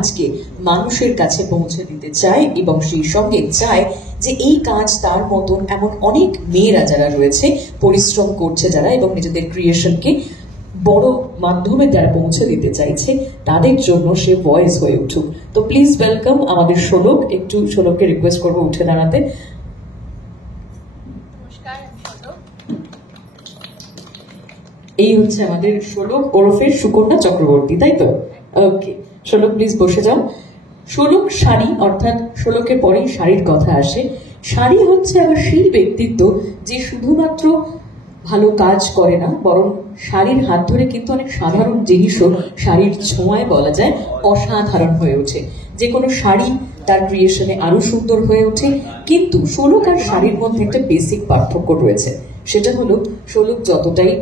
কাজকে মানুষের কাছে পৌঁছে দিতে চায় এবং সেই সঙ্গে চায় যে এই কাজ তার মতন এমন অনেক মেয়েরা যারা রয়েছে, পরিশ্রম করছে যারা এবং নিজেদের ক্রিয়েশনকে বড় মাধ্যমে যারা পৌঁছে দিতে চাইছে, তাদের জন্য সে ভয়েস হয়ে উঠুক। তো প্লিজ ওয়েলকাম আমাদের শোলক। একটু শোলককে রিকোয়েস্ট করবো উঠে দাঁড়াতে। এই হচ্ছে আমাদের শোলক ওরফের সুকন্যা চক্রবর্তী, তাই তো? ওকে, শোলক প্লিজ বসে যাও। শোলক শাড়ি, অর্থাৎ শোলকের পরেই শাড়ির কথা আসে। শাড়ি হচ্ছে আবার সেই ব্যক্তিত্ব যে শুধুমাত্র ভালো কাজ করে না, বরং শাড়ির হাত ধরে কিন্তু অনেক সাধারণ জিনিসও শাড়ির ছোঁয়ায় বলা যায় অসাধারণ হয়ে ওঠে। যে কোনো শাড়ি তার ক্রিয়েশনে আরো সুন্দর হয়ে ওঠে। কিন্তু শোলক আর শাড়ির মধ্যে একটা বেসিক পার্থক্য রয়েছে, সেটা হলো শোলক যতটাই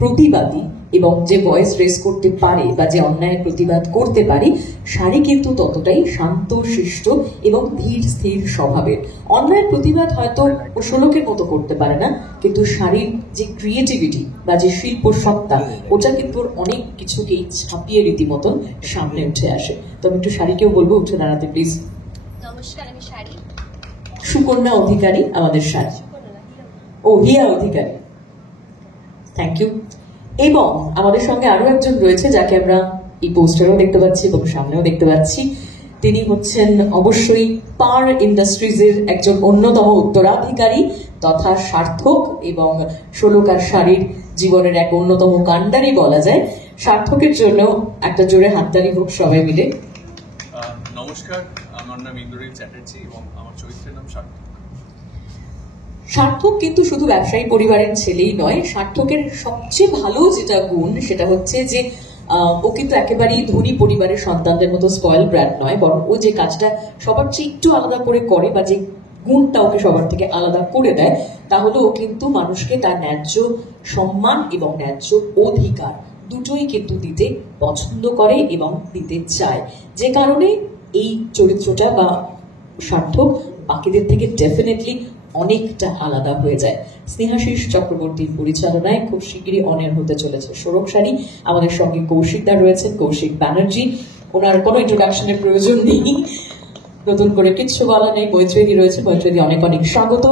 প্রতিবাদী এবং যে ভয়েস রেস করতে পারে বা যে অন্যায়ের প্রতিবাদ করতে পারে, শাড়ি কিন্তু ততটাই শান্ত শিষ্ট এবং ধীর স্থির স্বভাবের। অন্যায়ের প্রতিবাদ হয়তো ও শোলকের মতো করতে পারে না, কিন্তু শাড়ির যে ক্রিয়েটিভিটি বা যে শিল্প সত্তা, ওটা কিন্তু অনেক কিছুকেই ছাপিয়ে রীতিমতন সামনে উঠে আসে। তো আমি একটু শাড়িকেও বলবো উঠে দাঁড়াতে প্লিজ। নমস্কার, আমি শাড়ি। সুকন্যা অধিকারী আমাদের শাড়ি। ও, হিয়া অধিকারী, থ্যাংক ইউ। এবং আমাদের সঙ্গে আরো একজন রয়েছে যাকে আমরা এই পোস্টারেও দেখতে পাচ্ছি এবং সামনেও দেখতে পাচ্ছি। তিনি হচ্ছেন অবশ্যই পার ইন্ডাস্ট্রিজের একজন অন্যতম উত্তরাধিকারী তথা সার্থক এবং শোলক আর শাড়ির জীবনের এক অন্যতম কাণ্ডারি বলা যায়। সার্থকের জন্য একটা জোরে হাততালি হোক সবাই মিলে। নমস্কার, আমার নাম ইন্দ্রজিৎ চ্যাটার্জি এবং আমার চরিত্রের নাম সার্থক। সার্থক কিন্তু শুধু ব্যবসায়ী পরিবারের ছেলেই নয়। সার্থকের সবচেয়ে ভালো যেটা গুণ সেটা হচ্ছে যে ও কিন্তু একেবারেই ধনী পরিবারের সন্তানদের মতো স্পয়েল ব্র্যাট নয়, বরং ও যে কাজটা সবার চেয়ে একটু আলাদা করে করে বা যে গুণটা ওকে সবার থেকে আলাদা করে দেয়, তাহলে ও কিন্তু মানুষকে তার ন্যায্য সম্মান এবং ন্যায্য অধিকার দুটোই কিন্তু দিতে পছন্দ করে এবং দিতে চায়। যে কারণে এই চরিত্রটা বা সার্থক বাকিদের থেকে ডেফিনেটলি অনেকটা আলাদা হয়ে যায়। স্নেহাশিস চক্রবর্তীর পরিচালনায় খুব শীঘ্রই অনের হতে চলেছে শোলক শাড়ি। আমাদের সঙ্গে কৌশিকদা রয়েছেন, কৌশিক ব্যানার্জি। ওনার কোনো ইন্ট্রোডাকশনের প্রয়োজন নেই, নতুন করে কিচ্ছু বলা নেই। মৈত্রীদি রয়েছে, মৈত্রীদি অনেক অনেক স্বাগত।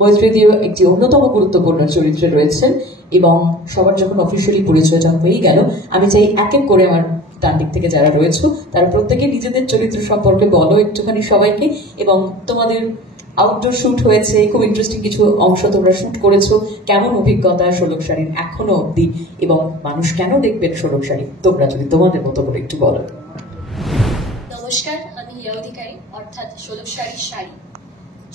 মৈত্রীদিও একটি অন্যতম গুরুত্বপূর্ণ চরিত্রে রয়েছেন এবং সবার যখন অফিসিয়ালি পরিচয়টা হয়ে গেল, আমি চাই এক এক করে আমার ডান দিক থেকে যারা রয়েছে তারা প্রত্যেকে নিজেদের চরিত্র সম্পর্কে বলো একটুখানি সবাইকে। এবং তোমাদের আউটডোর শুট হয়েছে, খুব ইন্টারেস্টিং কিছু অংশ তোমরা শুট করেছো। কেমন অভিজ্ঞতা শোলক শাড়ির এখনো অব্দি এবং মানুষ কেন দেখবেন শোলক শাড়ি, তোমরা যদি তোমাদের মতো করে একটু বলো। নমস্কার, আমি হিয়া অধিকারী, অর্থাৎ শোলক শাড়ির শাড়ি।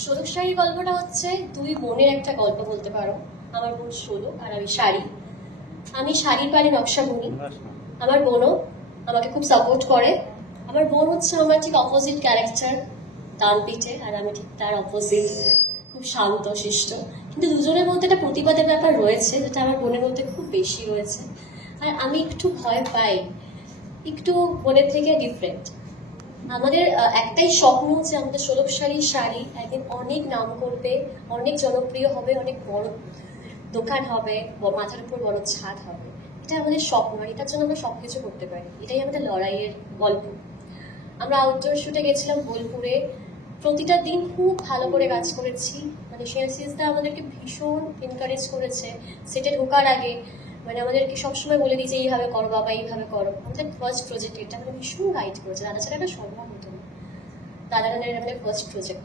শোলক শাড়ির গল্পটা হচ্ছে দুই বোনের একটা গল্প বলতে পারো। আমার বোন শোলক আর আমি শাড়ি। আমি শাড়ির পাড়ে নকশা বুনি, আমার বোনও আমাকে খুব সাপোর্ট করে। আমার বোন হচ্ছে আমার ঠিক অপোজিট ক্যারেক্টার, ডান পিঠে, আর আমি ঠিক তার অপোজিট, খুব শান্ত শিষ্ট। কিন্তু দুজনের মধ্যে একটা প্রতিবাদের ব্যাপার রয়েছে যেটা আমার বোনের মধ্যে খুব বেশি রয়েছে। আর আমি একটু ভয় পাই, একটু বোনের থেকে ডিফারেন্ট। আমাদের একটাই স্বপ্ন যে আমাদের শোলক শাড়ির শাড়ি একদিন অনেক নাম করবে, অনেক জনপ্রিয় হবে, অনেক বড় দোকান হবে, মাথার উপর বড় ছাদ হবে। এটা আমাদের স্বপ্ন, এটার জন্য আমরা সবকিছু করতে পারি। এটাই আমাদের লড়াইয়ের গল্প। আমরা আউটডোর শুটে গেছিলাম বোলপুরে। প্রতিটা দিন খুব ভালো করে কাজ করেছি। শেয়ারসিসদা আমাদেরকে ভীষণ এনকারেজ করেছে। সেটে ঢোকার আগে আমাদেরকে সবসময় বলে দিয়েছে এইভাবে করো বাবা, এইভাবে করো। আমাদের ফার্স্ট প্রজেক্ট এটা, আমাদের ভীষণ গাইড করেছে। দাদা ছাড়া এটা সম্ভব হতো না। দাদা নানের আমাদের ফার্স্ট প্রজেক্ট।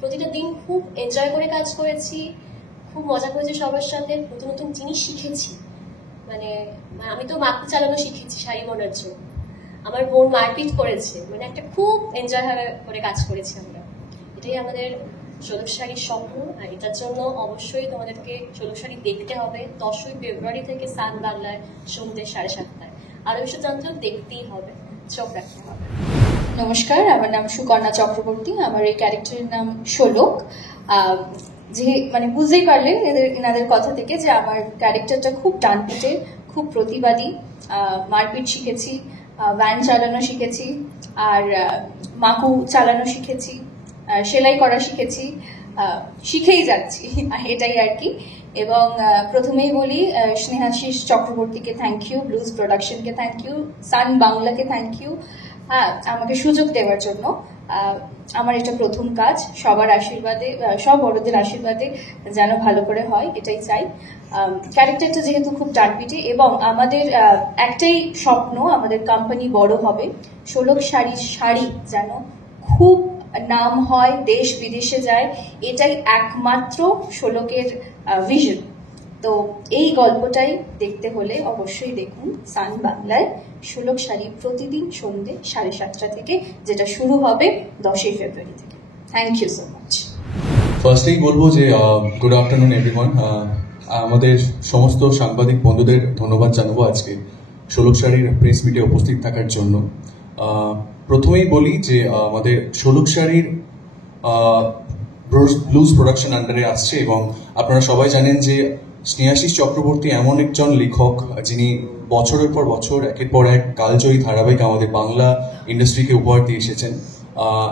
প্রতিটা দিন খুব এনজয় করে কাজ করেছি, খুব মজা করেছি সবার সাথে, নতুন নতুন জিনিস শিখেছি। আমি তো মাপি চালানো শিখেছি শাড়ি বোনার জন্য। আমার বোন মারপিট করেছে, একটা খুব এনজয় করে কাজ করেছি আমরা। এটাই আমাদের শোলক শাড়ির স্বপ্ন। আর এটার জন্য অবশ্যই তোমাদেরকে শোলক শাড়ি দেখতে হবে 10ই ফেব্রুয়ারি থেকে সান বাংলায় সন্ধ্যে 7:30। আরো বিষয় জানতে দেখতেই হবে, চোখ রাখতে হবে। নমস্কার, আমার নাম সুকন্যা চক্রবর্তী। আমার এই ক্যারেক্টারের নাম শোলক। যে বুঝতেই পারলেন এনাদের কথা থেকে যে আমার ক্যারেক্টারটা খুব ডানপিটে, খুব প্রতিবাদী। মারপিট শিখেছি, ভ্যান চালানো শিখেছি, আর মাকু চালানো শিখেছি, সেলাই করা শিখেছি, শিখেই যাচ্ছি, এটাই আর কি। এবং প্রথমেই বলি স্নেহাশিস চক্রবর্তীকে থ্যাংক ইউ, ব্লুজ প্রোডাকশনকে থ্যাংক ইউ, সান বাংলাকে থ্যাংক ইউ, হ্যাঁ, আমাকে সুযোগ দেওয়ার জন্য। আমার এটা প্রথম কাজ, সবার আশীর্বাদে, সব বড়দের আশীর্বাদে যেন ভালো করে হয় এটাই চাই। ক্যারেক্টারটা যেহেতু খুব ডানপিটে এবং আমাদের একটাই স্বপ্ন, আমাদের কোম্পানি বড় হবে, শোলক শাড়ি যেন খুব নাম হয়, দেশ বিদেশে যায়, এটাই একমাত্র শোলকের ভিশন। তো এই গল্পটাই দেখতে হলে অবশ্যই দেখুন সান বাংলায় শোলক শাড়ি, প্রতিদিন সন্ধ্যে 7:30 থেকে, যেটা শুরু হবে 10ই ফেব্রুয়ারি থেকে। Thank you so much. ফার্স্টেই বলবো যে গুড আফটারনুন এভরিওয়ান। আমাদের সমস্ত সাংবাদিক বন্ধুদের ধন্যবাদ জানাবো আজকে শোলক শাড়ির প্রেস মিটে উপস্থিত থাকার জন্য। প্রথমেই বলি যে আমাদের শোলক শাড়ির ব্লুজ প্রোডাকশন আন্ডারে আসছে এবং আপনারা সবাই জানেন যে স্নেহাশিস চক্রবর্তী এমন একজন লেখক যিনি বছরের পর বছর একের পর এক কালজয়ী ধারাবাহিক আমাদের বাংলা ইন্ডাস্ট্রিকে উপহার দিয়ে এসেছেন।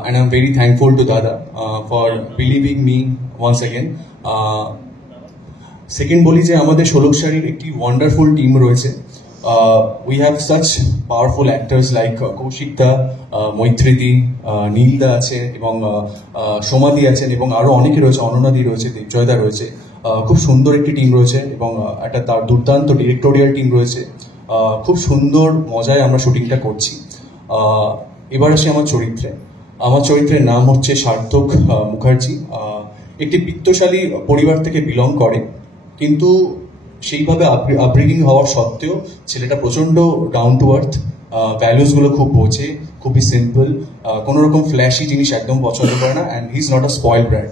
And I am very thankful to dada for believing me once again. Second বলি যে আমাদের শোলক শাড়ির একটি ওয়ান্ডারফুল টিম রয়েছে। We have such powerful actors like কৌশিকদা, মৈত্রীদি, নীলদা আছে এবং সোমাদি আছেন এবং আরো অনেকে রয়েছে, অননাদি রয়েছে, দেবজয়দা রয়েছে। খুব সুন্দর একটি টিম রয়েছে এবং একটা তার দুর্দান্ত ডিরেক্টোরিয়াল টিম রয়েছে। খুব সুন্দর মজায় আমরা শুটিংটা করছি। এবার আসি আমার চরিত্রে। আমার চরিত্রের নাম হচ্ছে সার্থক মুখার্জি। একটি বিত্তশালী পরিবার থেকে বিলং করে, কিন্তু সেইভাবে আপব্রিঙ্গিং হওয়ার সত্ত্বেও ছেলেটা প্রচণ্ড ডাউন টু আর্থ, ভ্যালুসগুলো খুব বোঝে, খুবই সিম্পল, কোনো রকম ফ্ল্যাশি জিনিস একদম পছন্দ করে না, and he is not a spoil Brad.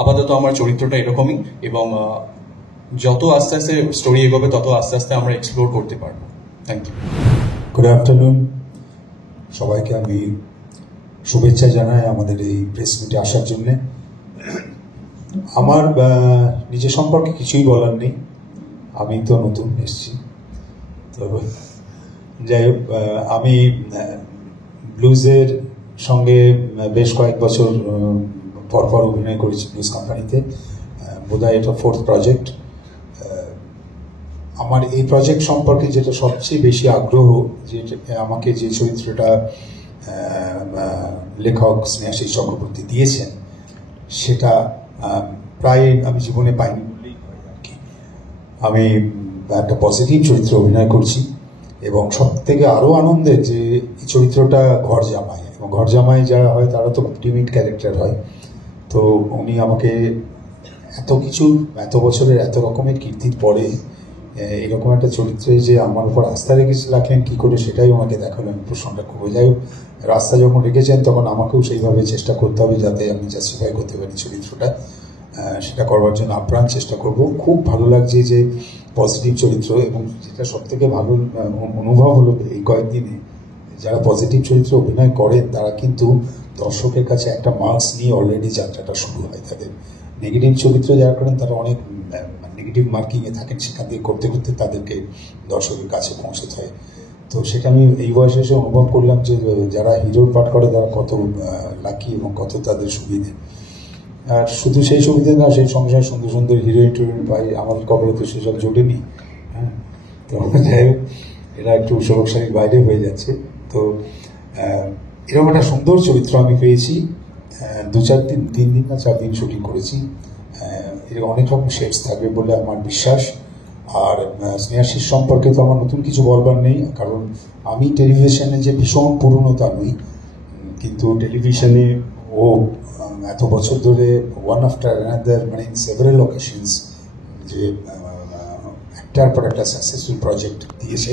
আপাতত আমার চরিত্রটা এরকমই এবং যত আস্তে আস্তে স্টোরি এগোবে তত আস্তে আস্তে আমরা এক্সপ্লোর করতে পারবো। Thank you. গুড আফটারনুন সবাইকে। আমি শুভেচ্ছা জানাই আমাদের এই প্রেস মিটে আসার জন্যে। আমার নিজের সম্পর্কে কিছুই বলার নেই, আমি তো নতুন এসেছি। তো যাই হোক, আমি ব্লুজের সঙ্গে বেশ কয়েক বছর পরপর অভিনয় করেছি ব্লুজ কোম্পানিতে। বোধহয় এটা 4th প্রজেক্ট। আমার এই প্রজেক্ট সম্পর্কে যেটা সবচেয়ে বেশি আগ্রহ, যে আমাকে যে চরিত্রটা লেখক স্নেহাশিস চক্রবর্তী দিয়েছেন সেটা প্রায় আমি জীবনে পাইনি বললেই হয় আর কি। আমি একটা পজিটিভ চরিত্রে অভিনয় করছি এবং সব থেকে আরও আনন্দের যে এই চরিত্রটা ঘর জামাই, এবং ঘর জামাই যারা হয় তারা তো টিমিড ক্যারেক্টার হয়। তো উনি আমাকে এত কিছু, এত বছরের এত রকমের কীর্তির পরে এরকম একটা চরিত্রে যে আমার উপর আস্থা রাখলেন কী করে, সেটাই ওনাকে দেখালেন, প্রশ্নটা খুব। যাই হোক, রাস্তা যখন রেখেছেন তখন আমাকেও সেইভাবে চেষ্টা করতে হবে যাতে আমি জাস্টিফাই করতে পারি চরিত্রটা। সেটা করবার জন্য আপ্রাণ চেষ্টা করব। খুব ভালো লাগছে যে পজিটিভ চরিত্র, এবং যেটা সবথেকে ভালো অনুভব হলো এই কয়েকদিনে, যারা পজিটিভ চরিত্রে অভিনয় করেন তারা কিন্তু দর্শকের কাছে একটা মার্কস নিয়ে অলরেডি যাত্রাটা শুরু হয় তাদের। নেগেটিভ চরিত্র যারা করেন তারা অনেক নেগেটিভ মার্কিংয়ে থাকেন, সেখান থেকে করতে করতে তাদেরকে দর্শকের কাছে পৌঁছতে হয়। তো সেটা আমি এই বয়সে এসে অনুভব করলাম যে যারা হিরোর পাঠ করে তারা কত লাকি এবং কত তাদের সুবিধে। আর শুধু সেই সুবিধে না, সেই সংসার সুন্দর সুন্দর হিরোইন টিরোইন পাই, আমাদের কবলে তো সেসব জোটেনি। হ্যাঁ, তো যাই হোক, এরা একটু শোলক শাড়ির বাইরে হয়ে যাচ্ছে। তো এরকম একটা সুন্দর চরিত্র আমি পেয়েছি। 3 দিন না 4 দিন শুটিং করেছি। এর অনেক রকম শেডস থাকবে বলে আমার বিশ্বাস। আর স্নেহাশিস সম্পর্কে তো আমার নতুন কিছু বলবার নেই, কারণ আমি টেলিভিশনে যে ভীষণ পুরনো তা নই, কিন্তু টেলিভিশনে ও এত বছর ধরে ওয়ান আফটার অ্যানাদার, মানে ইন সেভারাল অকেশনস, যে একটার পর একটা সাকসেসফুল প্রজেক্ট দিয়েছে।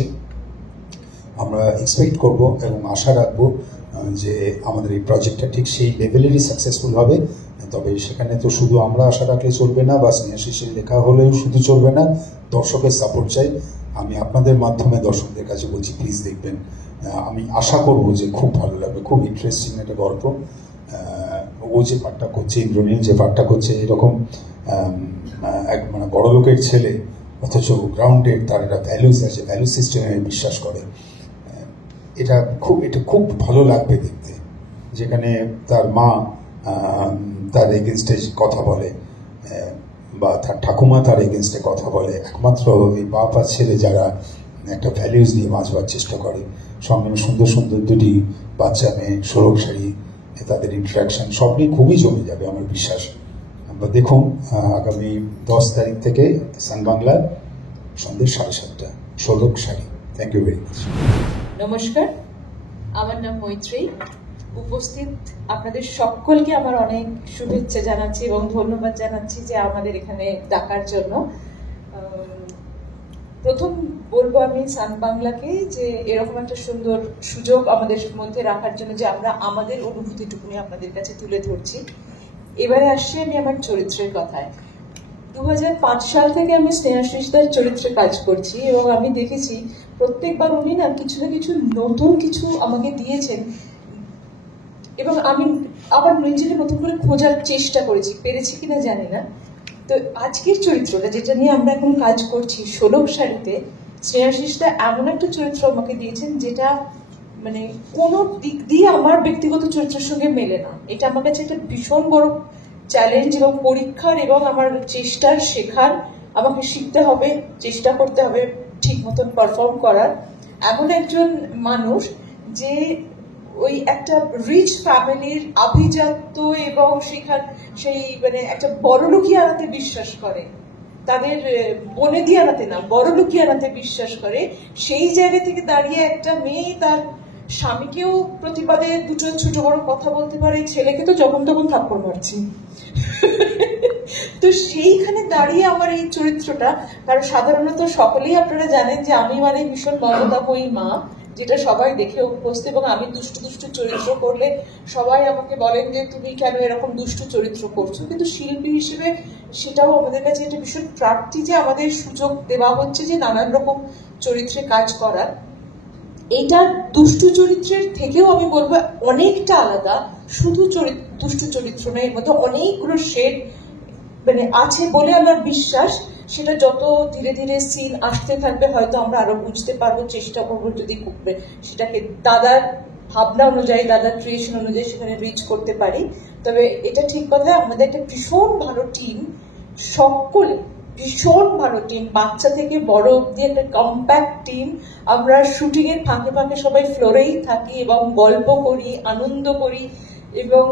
আমরা এক্সপেক্ট করব এবং আশা রাখবো যে আমাদের এই প্রজেক্টটা ঠিক সেই লেভেলেরই সাকসেসফুল হবে। তবে সেখানে তো শুধু আমরা আশা রাখলে চলবে না, বা স্নেহাশিসের লেখা হলেও শুধু চলবে না, দর্শকের সাপোর্ট চাই। আমি আপনাদের মাধ্যমে দর্শকদের কাছে বলছি, প্লিজ দেখবেন। আমি আশা করব যে খুব ভালো লাগবে, খুব ইন্টারেস্টিং একটা গল্প। ও যে পাঠটা করছে, ইন্দ্রনীল যে পাঠটা করছে, এরকম এক মানে বড় লোকের ছেলে অথচ গ্রাউন্ডেড, তার একটা ভ্যালুস আছে, ভ্যালু সিস্টেমে বিশ্বাস করে। এটা খুব ভালো লাগবে দেখতে, যেখানে তার মা তার এগেনস্টে কথা বলে, বা তার ঠাকুমা তার এগেনস্টে কথা বলে। একমাত্র ওই বাপ আর ছেলে যারা একটা ভ্যালিউজ নিয়ে বাঁচবার চেষ্টা করে, সঙ্গে সুন্দর সুন্দর দুটি বাচ্চা মেয়ে, শোলক শাড়ি, তাদের ইন্টারাকশন সব নিয়ে খুবই জমে যাবে আমার বিশ্বাস। আমরা দেখুন আগামী 10 তারিখ থেকে সান বাংলা সন্ধ্যে 7:30 Sholok Sari. Thank you very much. নমস্কার, আমার নাম মৈত্রী। উপস্থিত আপনাদের সকলকে আমার অনেক শুভেচ্ছা জানাচ্ছি এবং ধন্যবাদ জানাচ্ছি যে আমাদের এখানে ডাকার জন্য। প্রথম বলবো আমি সান বাংলাকে যে এরকম একটা সুন্দর সুযোগ আমাদের মধ্যে রাখার জন্য, যে আমরা আমাদের অনুভূতিটুকুনি আপনাদের কাছে তুলে ধরছি। এবারে আসছি আমি আমার চরিত্রের কথায়। 2005 সাল থেকে আমি স্নেহাশিসদার চরিত্রে কাজ করছি এবং আমি দেখেছি প্রত্যেকবার উনি না কিছু নতুন কিছু আমাকে দিয়েছেন এবং আমি আবার নিজেকে নতুন করে খোঁজার চেষ্টা করেছি, পেরেছি কিনা জানি না। তো আজকের চরিত্রটা যেটা নিয়ে আমরা এখন কাজ করছি, শোলক শাড়িতে, স্নেহাশিসদা এমন একটা চরিত্র আমাকে দিয়েছেন যেটা মানে কোনো দিক দিয়ে আমার ব্যক্তিগত চরিত্রের সঙ্গে মেলে না। এটা আমার কাছে একটা ভীষণ বড় চ্যালেঞ্জ এবং পরীক্ষার এবং আমার চেষ্টার, শেখার, আমাকে শিখতে হবে, চেষ্টা করতে হবে ঠিক মতন পারফর্ম করার। এমন একজন মানুষ যে ওই একটা রিচ ফ্যামিলির আভিজাত্য এবং সেই মানে একটা বড়লোকি আনাতে বিশ্বাস করে, তাদের বনে দিয়ে আনাতে না, বড়লোকি আনাতে বিশ্বাস করে। সেই জায়গা থেকে দাঁড়িয়ে একটা মেয়ে তার স্বামীকেও প্রতিবাদে দুটো ছোট বড় কথা বলতে পারে, ছেলেকে তো যখন তখন থাপ্পড় মারছি। তো সেইখানে দাঁড়িয়ে আমার এই চরিত্রটা, কারণ সাধারণত সকলেই আপনারা জানেন যে আমি মানে ভীষণ মমতাময়ী মা, যেটা সবাই দেখে অভ্যস্ত, এবং আমি দুষ্টু চরিত্র করলে সবাই আমাকে বলেন যে তুমি কেন এরকম দুষ্টু চরিত্র করছো। কিন্তু শিল্পী হিসেবে সেটাও আমাদের কাছে একটা ভীষণ প্রাপ্তি যে আমাদের সুযোগ দেওয়া হচ্ছে যে নানান রকম চরিত্রে কাজ করা। এইটা দুষ্টু চরিত্রের থেকেও আমি বলবো অনেকটা আলাদা। শুধু দুষ্টু চরিত্র নয়, এর মধ্যে অনেকগুলো শেড মানে আছে বলে আমার বিশ্বাস। সেটা যত ধীরে ধীরে সিন আসতে থাকবে হয়তো আমরা আরো বুঝতে পারবো, চেষ্টা করবো যদি সেটাকে দাদার ভাবনা অনুযায়ী, দাদার ক্রিয়েশন অনুযায়ী সেখানে রিচ করতে পারি। তবে এটা ঠিক কথা, আমাদের একটা ভীষণ ভালো টিম, সকলে ভীষণ ভালো টিম, বাচ্চা থেকে বড় অব্দি একটা কম্প্যাক্ট টিম। আমরা শুটিং এর ফাঁকে ফাঁকে সবাই ফ্লোরেই থাকি এবং গল্প করি, আনন্দ করি, এবং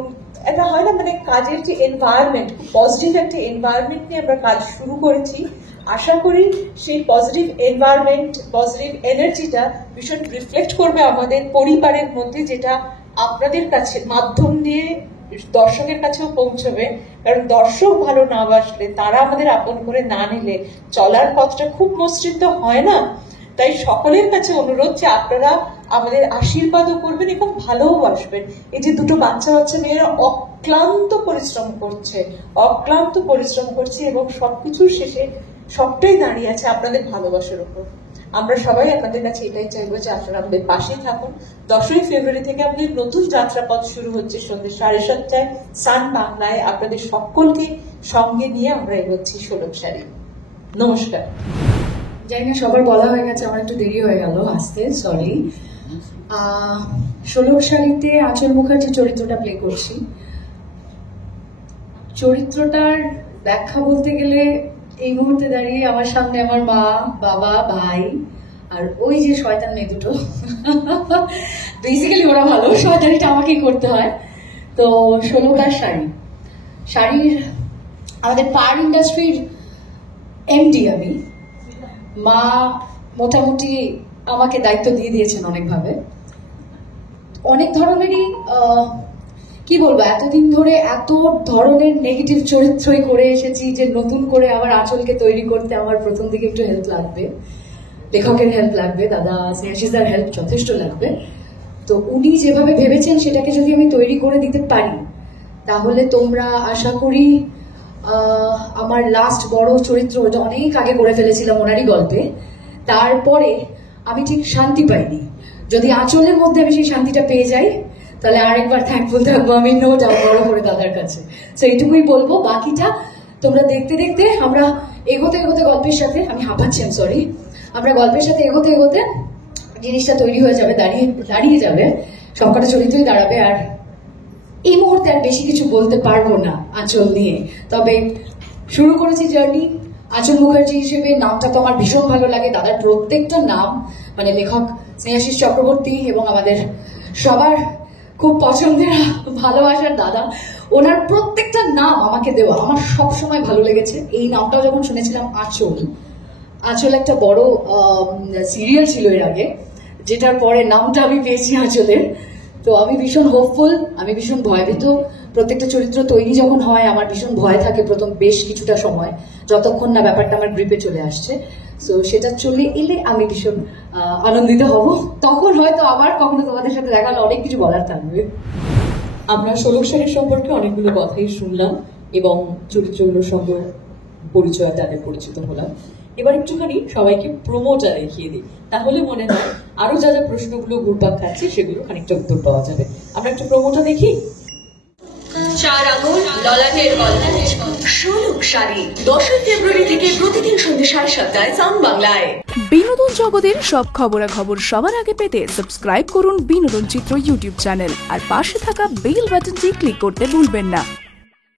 এটা হয় না মানে কাজের যে এনভায়রনমেন্ট, পজিটিভ একটা এনভায়রনমেন্ট নিয়ে আমরা কাজ শুরু করেছি। আশা করি সেই পজিটিভ এনভায়রনমেন্ট, পজিটিভ এনার্জিটা ভীষণ রিফ্লেক্ট করবে আমাদের পরিবারের মধ্যে, যেটা আপনাদের কাছে মাধ্যম দিয়ে দর্শকের কাছেও পৌঁছবে। কারণ দর্শক ভালো না বাসলে, তারা আমাদের আপন করে না নিলে চলার পথটা খুব মসৃণ হয় না। তাই সকলের কাছে অনুরোধ যে আপনারা আমাদের আশীর্বাদও করবেন এবং ভালোবাসবেন। এই যে দুটো বাচ্চা মেয়েরা অক্লান্ত পরিশ্রম করছে এবং সবকিছুর শেষে সবটাই দাঁড়িয়ে আছে আপনাদের ভালোবাসার উপর। আমরা সবাই আপনাদের কাছে এটাই চাইবো যে আপনারা আমাদের পাশেই থাকুন। 10ই ফেব্রুয়ারি থেকে আমাদের নতুন যাত্রাপথ শুরু হচ্ছে সন্ধ্যে 7:30 সান বাংলায়। আপনাদের সকলকে সঙ্গে নিয়ে আমরা এগোচ্ছি শোলক শাড়ি। নমস্কার। জানি না সবার বলা হয়ে গেছে, আমার একটু দেরি হয়ে গেল আসতে, সরি। শোলক শাড়িতে আঁচল মুখার্জি চরিত্রটা প্লে করছি। চরিত্রটার ব্যাখ্যা বলতে গেলে এই মুহূর্তে দাঁড়িয়ে আমার সামনে আমার মা, বাবা, ভাই আর ওই যে শয়তান মেয়ে দুটো, বেসিক্যালি ওরা ভালো, শয়তানিটা আমাকেই করতে হয়। তো শোলক আর শাড়ির আমাদের পার ইন্ডাস্ট্রির এমডি আমি। মা মোটামুটি আমাকে দায়িত্ব দিয়ে দিয়েছেন অনেকভাবে, অনেক ধরনেরই কি বলবো, এতদিন ধরে এত ধরনের নেগেটিভ চরিত্রই করে এসেছি যে নতুন করে আবার আঁচলকে তৈরি করতে আমার প্রথম দিকে একটু হেল্প লাগবে, লেখকের হেল্প লাগবে, দাদা স্নেহাশিসদার হেল্প যথেষ্ট লাগবে। তো উনি যেভাবে ভেবেছেন সেটাকে যদি আমি তৈরি করে দিতে পারি তাহলে তোমরা আশা করি আমার লাস্ট বড় চরিত্র, ওটা অনেক আগে করে ফেলেছিলাম ওনারই গল্পে, তারপরে আমি ঠিক শান্তি পাইনি। যদি আঁচলের মধ্যে আমি সেই শান্তিটা পেয়ে যাই তাহলে আরেকবার থ্যাঙ্কফুল থাকবো আমি, নো ডাউট, বড় করে দাদার কাছে। তো এইটুকুই বলবো, বাকিটা তোমরা দেখতে দেখতে আমরা এগোতে গল্পের সাথে, আমি হাঁপাচ্ছি, সরি, আমরা গল্পের সাথে এগোতে জিনিসটা তৈরি হয়ে যাবে, দাঁড়িয়ে যাবে, সবকটা চরিত্রই দাঁড়াবে। আর এই মুহূর্তে আর বেশি কিছু বলতে পারবো না আঁচল নিয়ে। তবে শুরু করেছি জার্নি আঁচল মুখার্জি হিসেবে, নামটা তো আমার ভীষণ ভালো লাগে, দাদার প্রত্যেকটা নাম মানে লেখক স্নেহাশিস চক্রবর্তী এবং আমাদের সবার খুব পছন্দের ভালোবাসার দাদা, ওনার প্রত্যেকটা নাম আমাকে দেওয়া আমার সব সময় ভালো লেগেছে। এই নামটাও যখন শুনেছিলাম, আঁচল একটা বড় সিরিয়াল ছিল এর আগে, যেটার পরে নামটা আমি পেয়েছি আঁচলের। তো আমি ভীষণ হোপফুল, আমি ভীষণ ভয়ভীত। প্রত্যেকটা চরিত্র তৈরি যখন হয় আমার ভীষণ ভয় থাকে প্রথম বেশ কিছুটা সময়, যতক্ষণ না ব্যাপারটা আমার গ্রিপে চলে আসছে। সো সেটা চলে এলে আমি ভীষণ আনন্দিত হব। তখন হয়তো আবার কখনো তোমাদের সাথে দেখা হলে অনেক কিছু বলার থাকবে। আমরা ষোলক শাড়ির সম্পর্কে অনেকগুলো কথাই শুনলাম এবং চরিত্রগুলোর সঙ্গে পরিচয় তাদের পরিচিত হলাম। এবার একটুখানি সবাইকে প্রোমোটা দেখিয়ে দিই, তাহলে মনে হয় আরো যা যা প্রশ্নগুলো ঘুরপাক খাচ্ছে সেগুলো খানিকটা উত্তর পাওয়া যাবে। আমরা একটু প্রোমোটা দেখি। 4 আঙুল ললাটের গল্প। ষোলক শাড়ি 10 ফেব্রুয়ারি থেকে প্রতিদিন সন্ধ্যে 7:30টায় সাউন্ড বাংলায়। বিনোদন জগতের সব খবরাখবর সবার আগে পেতে সাবস্ক্রাইব করুন বিনোদন চিত্র ইউটিউব চ্যানেল আর পাশে থাকা বেল বাটনটি ক্লিক করতে ভুলবেন না।